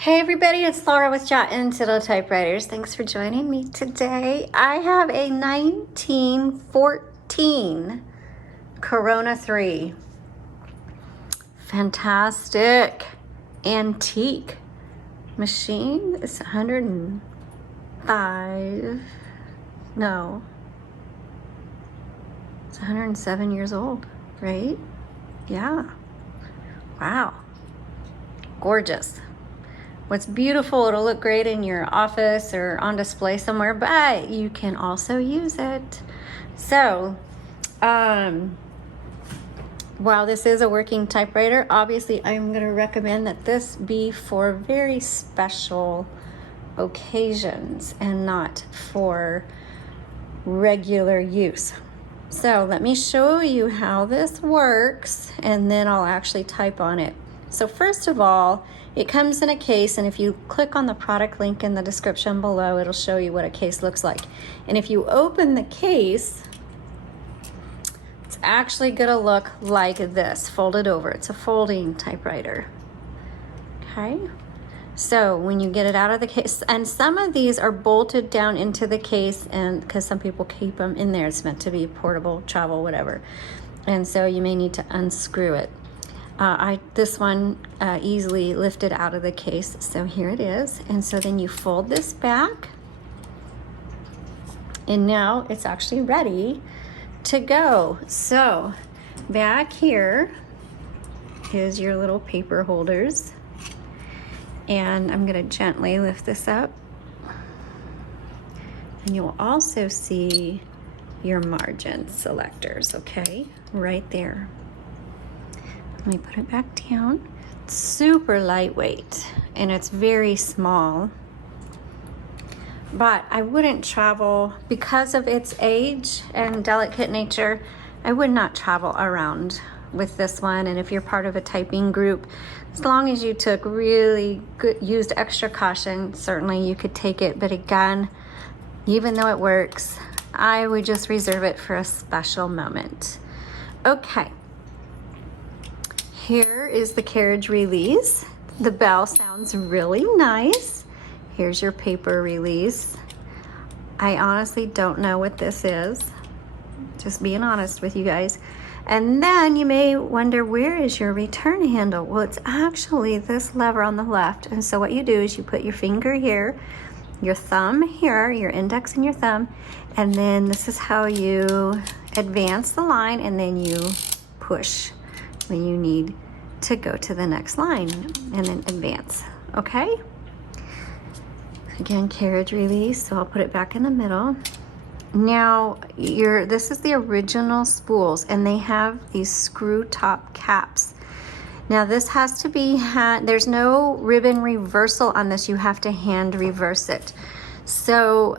Hey everybody, it's Laura with Untitled Typewriters. Thanks for joining me today. I have a 1914 Corona 3. Fantastic antique machine. It's 105. No. It's 107 years old, right? Yeah. Wow. Gorgeous. What's beautiful, it'll look great in your office or on display somewhere, but you can also use it. So, while this is a working typewriter, obviously I'm going to recommend that this be for very special occasions and not for regular use. So let me show you how this works, and then I'll actually type on it. So first of all, it comes in a case, and if you click on the product link in the description below, it'll show you what a case looks like. And if you open the case, it's actually gonna look like this, folded over. It's a folding typewriter, okay? So when you get it out of the case, and some of these are bolted down into the case, and because some people keep them in there, it's meant to be portable, travel, whatever. And so you may need to unscrew it. This one easily lifted out of the case, so here it is. And so then you fold this back, and now it's actually ready to go. So back here is your little paper holders, and I'm gonna gently lift this up, and you'll also see your margin selectors, okay, right there. Let me put it back down. It's super lightweight and it's very small, but I wouldn't travel, because of its age and delicate nature, I would not travel around with this one. And if you're part of a typing group, as long as you took really good, used extra caution, certainly you could take it. But again, even though it works, I would just reserve it for a special moment. Okay. Here is the Carriage Release. The bell sounds really nice. Here's your paper release. I honestly don't know what this is. Just being honest with you guys. And then you may wonder, where is your return handle? Well, it's actually this lever on the left. And so what you do is you put your finger here, your thumb here, your index and your thumb, and then this is how you advance the line, and then you push when you need to go to the next line, and then advance, okay? Again, Carriage Release, so I'll put it back in the middle. Now, this is the original spools, and they have these screw top caps. Now this has to be there's no ribbon reversal on this, you have to hand reverse it. So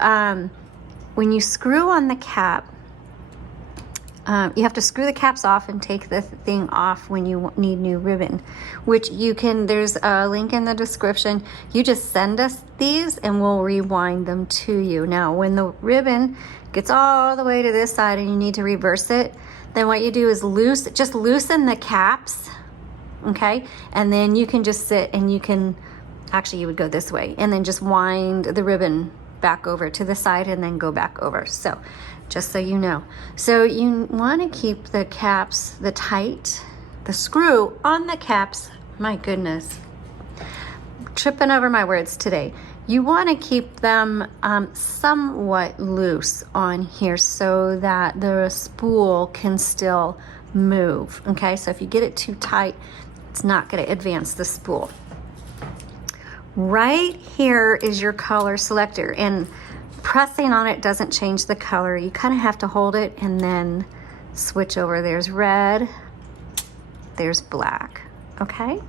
when you screw on the cap, you have to screw the caps off and take the thing off when you need new ribbon, which you can, there's a link in the description. You just send us these and we'll rewind them to you. Now, when the ribbon gets all the way to this side and you need to reverse it, then what you do is just loosen the caps, okay? And then you can just sit and you can, actually you would go this way and then just wind the ribbon back over to the side and then go back over. So just so you know. So you want to keep the caps, the screw on the caps, my goodness, tripping over my words today. You want to keep them somewhat loose on here so that the spool can still move, okay? So if you get it too tight, it's not going to advance the spool. Right here is your color selector, and pressing on it doesn't change the color. You kind of have to hold it and then switch over. There's red, there's black, okay?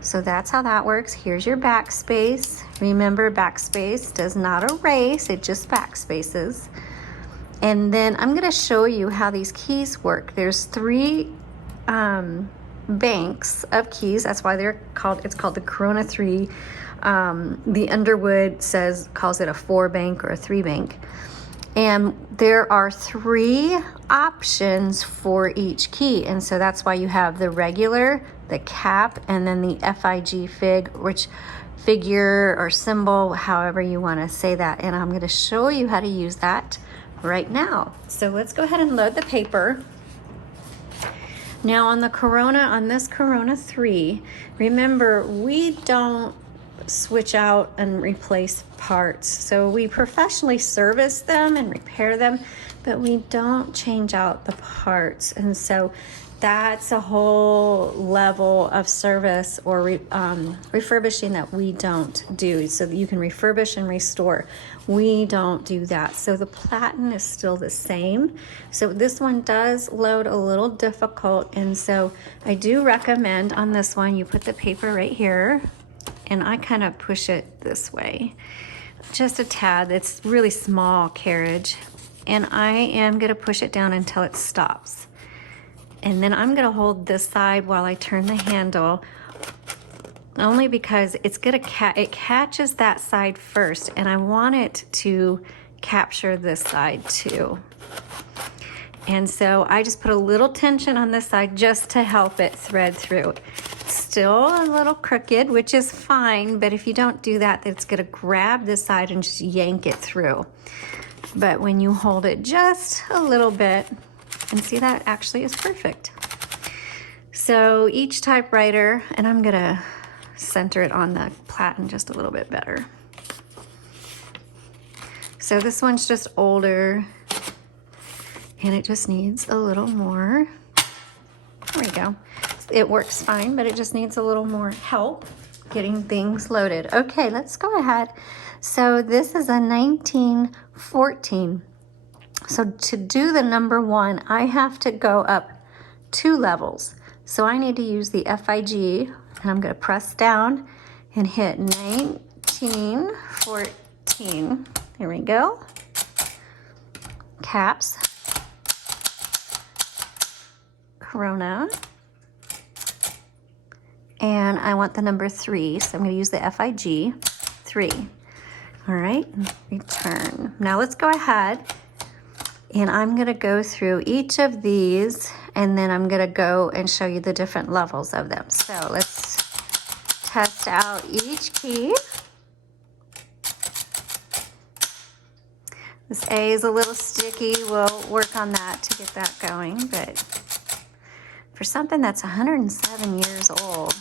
So that's how that works. Here's your backspace. Remember, backspace does not erase, it just backspaces. And then I'm gonna show you how these keys work. There's 3 banks of keys. That's why it's called the Corona 3. The Underwood calls it a 4-bank or a 3-bank. And there are 3 options for each key. And so that's why you have the regular, the cap, and then the FIG fig, which figure or symbol, however you want to say that. And I'm going to show you how to use that right now. So let's go ahead and load the paper. Now on the Corona, on this Corona 3, remember we don't switch out and replace parts. So we professionally service them and repair them, but we don't change out the parts. And so that's a whole level of service or refurbishing that we don't do. So that you can refurbish and restore. We don't do that. So the platen is still the same. So this one does load a little difficult. And so I do recommend on this one, you put the paper right here, and I kind of push it this way, just a tad. It's really small carriage. And I am gonna push it down until it stops. And then I'm gonna hold this side while I turn the handle, only because it's gonna it catches that side first, and I want it to capture this side too. And so I just put a little tension on this side just to help it thread through. Still a little crooked, which is fine, but if you don't do that, it's gonna grab this side and just yank it through. But when you hold it just a little bit, and see, that actually is perfect. So each typewriter, and I'm gonna center it on the platen just a little bit better. So this one's just older, and it just needs a little more. There we go. It works fine, but it just needs a little more help getting things loaded. Okay, let's go ahead. So this is a 1914. So to do the number 1, I have to go up 2 levels. So I need to use the FIG, and I'm going to press down and hit 1914. There we go. Caps. Corona. And I want the number 3, so I'm going to use the FIG 3. All right, return. Now let's go ahead. And I'm gonna go through each of these, and then I'm gonna go and show you the different levels of them. So let's test out each key. This A is a little sticky. We'll work on that to get that going, but for something that's 107 years old,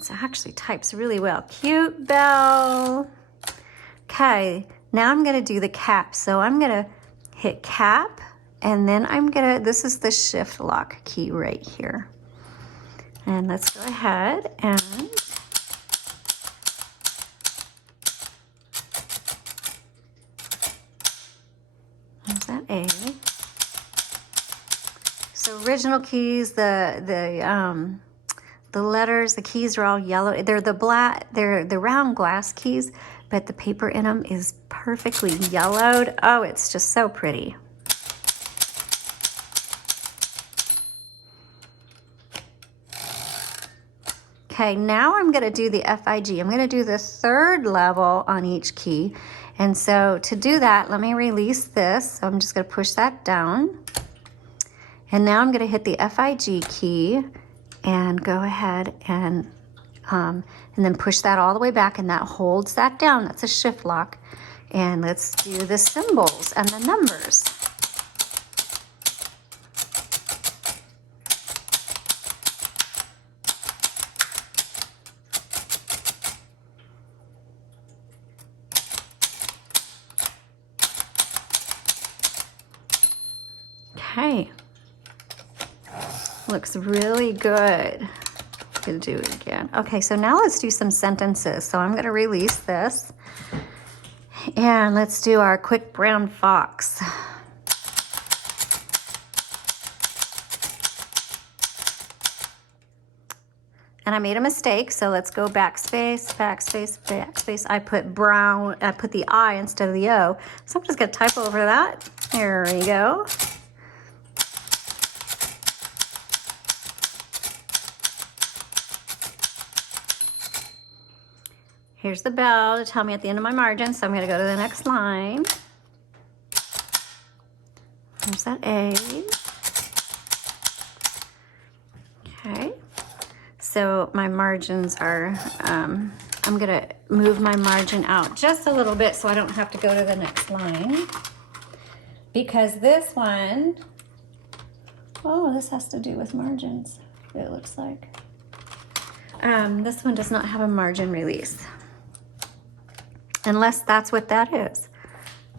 it actually types really well. Cute bell. Okay. Now I'm gonna do the cap. So I'm gonna hit cap, and then this is the shift lock key right here. And let's go ahead and there's that A. So original keys, the letters, the keys are all yellow. They're the round glass keys, but the paper in them is perfectly yellowed. Oh, it's just so pretty. Okay, now I'm gonna do the FIG. I'm gonna do the 3rd level on each key. And so to do that, let me release this. So I'm just gonna push that down. And now I'm gonna hit the FIG key and go ahead and then push that all the way back, and that holds that down. That's a shift lock. And let's do the symbols and the numbers. Okay. Looks really good. Gonna do it again. Okay, so now let's do some sentences. So I'm gonna release this, and let's do our quick brown fox. And I made a mistake, so let's go backspace, backspace, backspace. I put brown, I put the I instead of the O. So I'm just gonna type over that. There we go. Here's the bell to tell me at the end of my margin, so I'm gonna go to the next line. There's that A. Okay. so my margins are, I'm gonna move my margin out just a little bit so I don't have to go to the next line. Because this one, oh, this has to do with margins, it looks like. This one does not have a margin release. Unless that's what that is.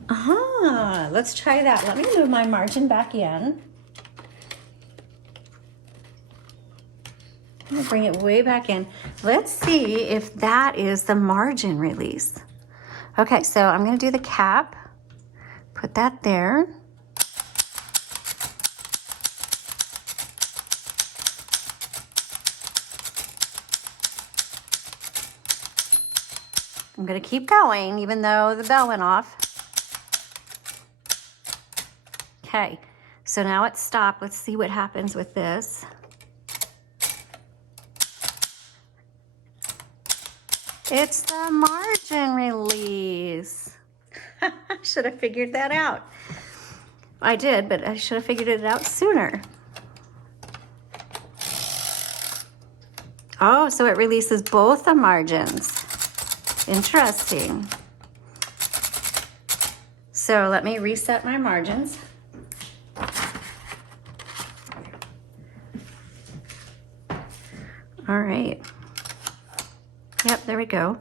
Let's try that. Let me move my margin back in. I'm gonna bring it way back in. Let's see if that is the margin release. Okay, so I'm gonna do the cap. Put that there. I'm gonna keep going even though the bell went off. Okay, so now it's stopped. Let's see what happens with this. It's the margin release. I should have figured that out. I did, but I should have figured it out sooner. Oh, so it releases both the margins. Interesting. So let me reset my margins. All right. Yep, there we go.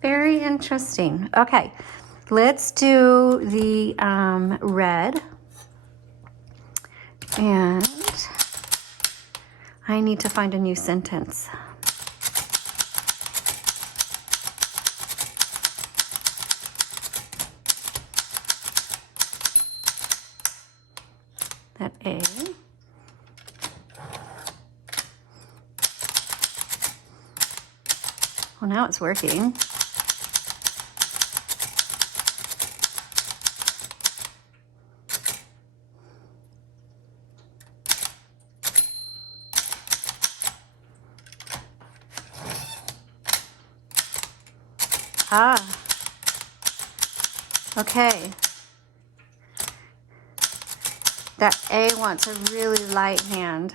Very interesting. Okay, let's do the red. And I need to find a new sentence. That A. Well, now it's working. Okay. That A wants a really light hand.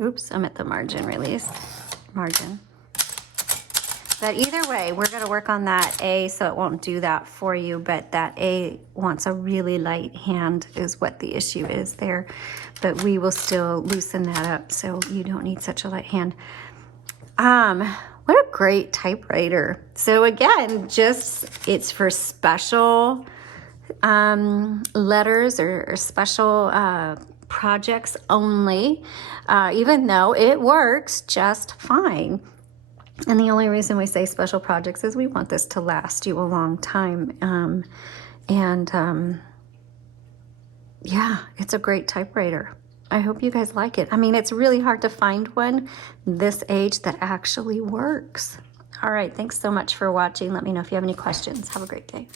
Oops, I'm at the margin release. Margin. But either way, we're going to work on that A, so it won't do that for you. But that A wants a really light hand is what the issue is there. But we will still loosen that up so you don't need such a light hand. What a great typewriter. So again, it's for special letters or special projects only, even though it works just fine. And the only reason we say special projects is we want this to last you a long time. Yeah, it's a great typewriter. I hope you guys like it. I mean, it's really hard to find one this age that actually works. All right, thanks so much for watching. Let me know if you have any questions. Have a great day.